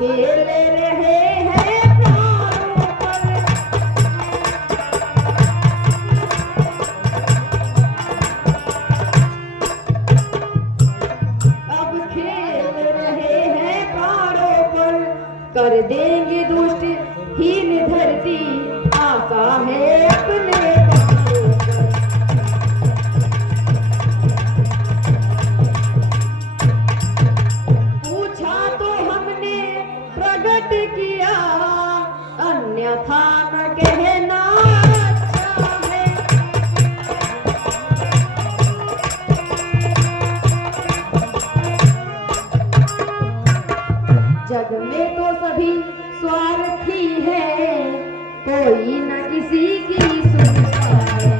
खेल रहे हैं प्राणों पर, अब खेल रहे हैं प्राणों पर, कर देंगे दुष्ट हीन धरती, आका है अपने प्राणों पर। पूछा तो हमने प्रकट किया, अन्यथा न कहना अच्छा है। जग में तो सभी स्वार्थी है, कोई न किसी की सुनता है।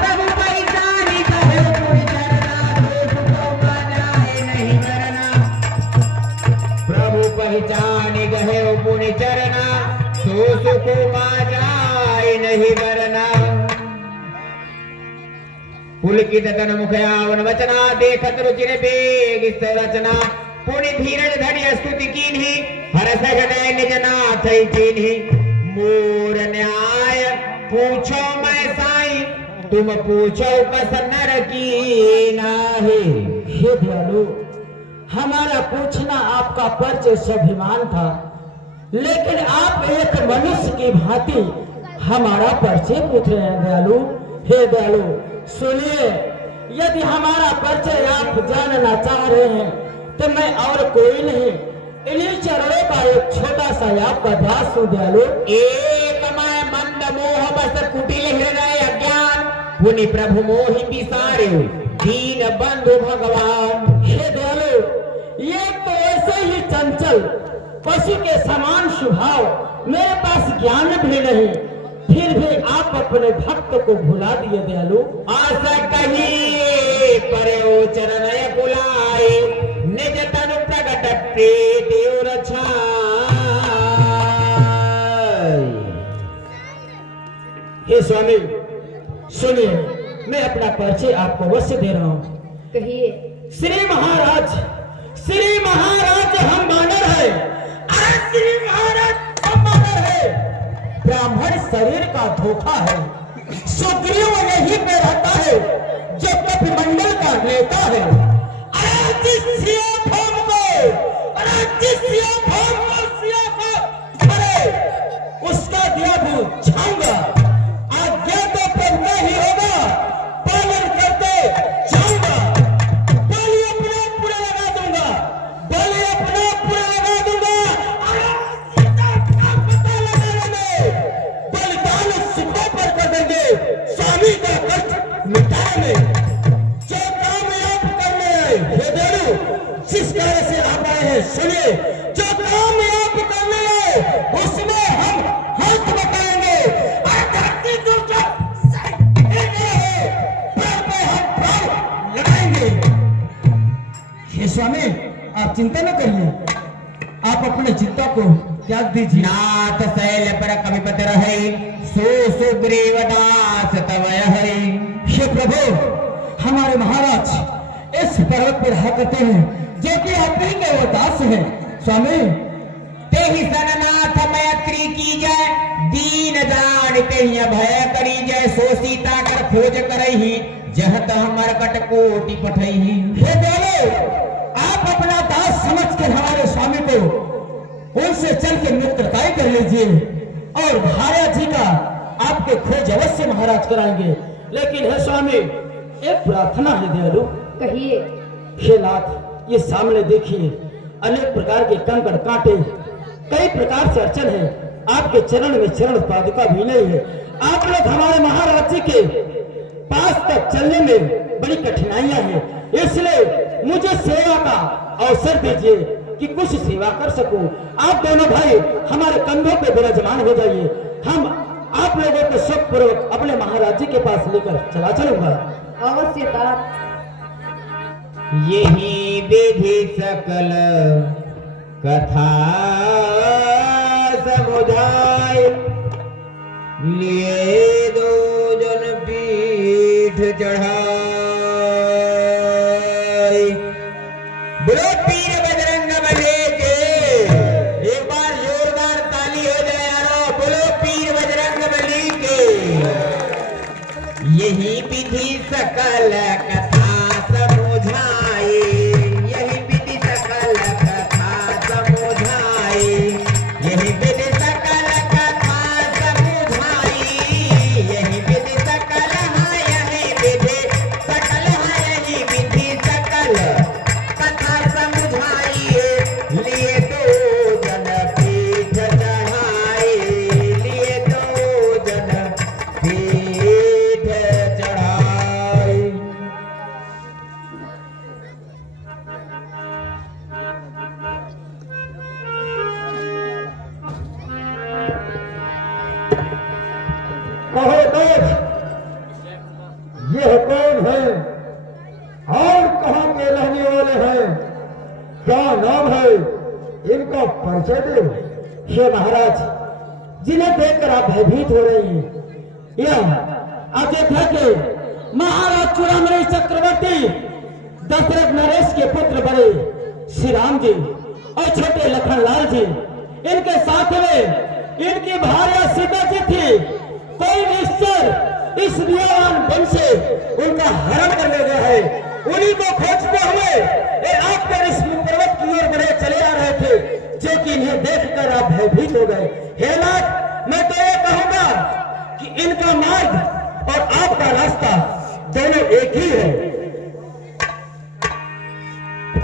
प्रभु पहचानी कहे पुनि चरना, दोष को मनाए नहीं करना। प्रभु पहचानी कहे पुनि चरना, दोष को मनाए नहीं करना। पुलकित तन मुख यावन वचना, देखत रुचिर बेग रचना। पुनि धीरज धरि स्तुति कीन्हि, हरष हृदय निज नाथ चीन्हि। मोर न्याय पूछो मैं साईं, तुम पूछो कस नर की नाहि। हे दयालु, हमारा पूछना आपका परिचय स्वाभिमान था, लेकिन आप एक मनुष्य की भांति हमारा परिचय पूछ रहे हैं दयालु। हे दयालु सुनिए, यदि हमारा परिचय आप जानना चाह रहे हैं तो मैं और कोई नहीं, इन्हीं चरणों का एक छोटा सा आपका दास हूँ दयालु। एक मैं मंद मोह बस कुटिल हृदय अज्ञान, पुनि प्रभु मोहि पिसारे दीन बंधु भगवान। हे दयालु, ये तो ऐसे ही चंचल पशु के समान स्वभाव, मेरे पास ज्ञान भी नहीं, फिर भी आप अपने भक्त को भुला दिए दयालु। आशा कही पर चरण बुलाए, निज तनु प्रगट प्रीति रछाई। हे स्वामी सुनिए, मैं अपना परिचय आपको अवश्य दे रहा हूँ। कहिए। श्री महाराज हम बानर है। अरे श्री महाराज हम बानर है। ब्राह्मण शरीर का धोखा है, सुग्रीव यहीं पे रहता है जो कपिमंडल का नेता है। अरे जिस सिया भौम को अरे उसका दिया भी छाऊंगा। आज्ञा तो प्रभु ही होगा, पालन करते जाऊंगा। बलि अपना पूरा लगा दूंगा, बलि अपना पूरा लगा दूंगा। अरे सीता का पता लगाने में बलिदान सुखों पर कर देंगे, स्वामी का कष्ट मिटाने में। जो काम आप करने आए हे देवु, जिस कार्य से आप आए हैं सुनिए, जो काम आप करने आए उसमें हम हाथ बटाएंगे। धरती दूसरा लगाएंगे। हे स्वामी आप चिंता न करिए, आप अपने चिंता को त्याग दीजिए। नाथ शैल पर कविपति रहे, सो सुग्रीव दास तव हरि। हे प्रभु, हमारे महाराज इस पर्वत पर रहा करते हैं, जो कि आप ही के वो दास हैं। स्वामी तेहि सननाथ मैत्री की जय, दीन जान तेहि भय करी जय। सो सीता कर खोज करही, जहत हमर कट कोटि पठही। हे दयालु, आप अपना दास समझकर हमारे स्वामी को उनसे चल के मित्रताएं कर लीजिए, और भाया जी का आपके खोज अवश्य महाराज कराएंगे। लेकिन हे स्वामी एक प्रार्थना है दयालु। कहिए। हे नाथ, ये सामने देखिए, अनेक प्रकार के कंकड़ कांटे, कई प्रकार से अर्चन है। आपके चरण में चरण पादुका भी नहीं है। आप लोग हमारे महाराज जी के पास तक चलने में बड़ी कठिनाइयां हैं, इसलिए मुझे सेवा का अवसर दीजिए कि कुछ सेवा कर सकूं। आप दोनों भाई हमारे कंधों पे विराजमान हो जाइए, हम आप लोगों को सुखपूर्वक अपने महाराज जी के पास लेकर चला चलूंगा। अवश्य तात। यही विधि सकल कथा समुदाय लिए दो महाराज, यह कौन है और कहाँ के रहने वाले हैं, क्या नाम है, इनका परिचय दो। हे महाराज, जिन्हें देखकर आप भयभीत हो रही हैं, यह अयोध्या के महाराज चूड़ामणि चक्रवर्ती दशरथ नरेश के पुत्र बड़े श्री राम जी और छोटे लखनलाल जी, इनके साथ में इनकी भार्या सीता जी थी। कोई निश्चर इस वियावान वन से उनका हरण कर ले गया है। उन्हीं को खोजते हुए ये आप पर इस पर्वत की ओर बढ़े चले आ रहे थे, जो कि इन्हें देखकर आप भयभीत हो गए। हे नाथ, मैं तो ये कहूंगा कि इनका मार्ग और आपका रास्ता दोनों एक ही है।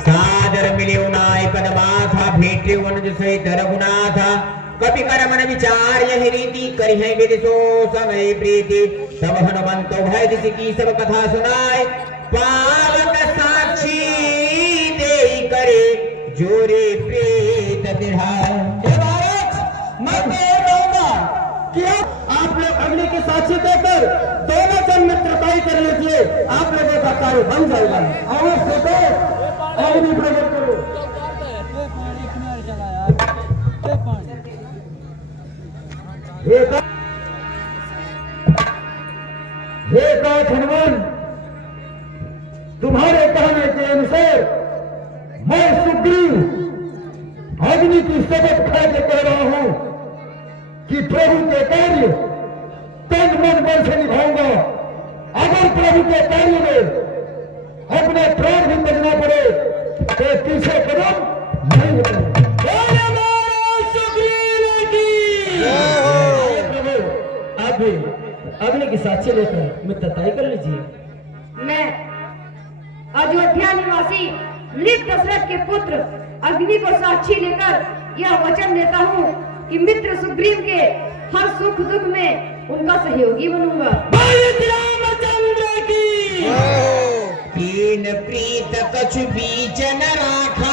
सादर मिले उनाय पदमाथा भेटे वनज सहित रघुनाथ कपि कर मन विचार यही रीति करी है विदिशो समय प्रीति तब हनुमंतो भय दिस की सब कथा सुनाए पावक साक्षी दे करे जोरे प्रीत दिढ़ाए। मैं तो ये कहूंगा कि आप लोग अग्नि की साक्षी देकर दोनों जन मित्रताई कर लीजिए, आप लोगों का कार्य बन जाएगा। और सोचो अग्नि प्रकट करो। हे दास हनुमान, तुम्हारे कहने के अनुसार मैं सुग्रीव अग्नि की शपथ खा के कह रहा हूं कि प्रभु के कार्य तन मन बल से निभाऊंगा। अगर प्रभु के कार्य में अपने प्राण भी बजना पड़े तो पीछे कदम नहीं उठाऊंगा। आप भी अग्नि की साक्षी लेकर मित्रताई कर लीजिए। मैं अयोध्या निवासी मृत दशरथ के पुत्र अग्नि को साक्षी लेकर यह वचन देता हूँ कि मित्र सुग्रीव के हर सुख दुख में उनका सहयोगी बनूंगा। तीन प्रीत कछु बीच न राखा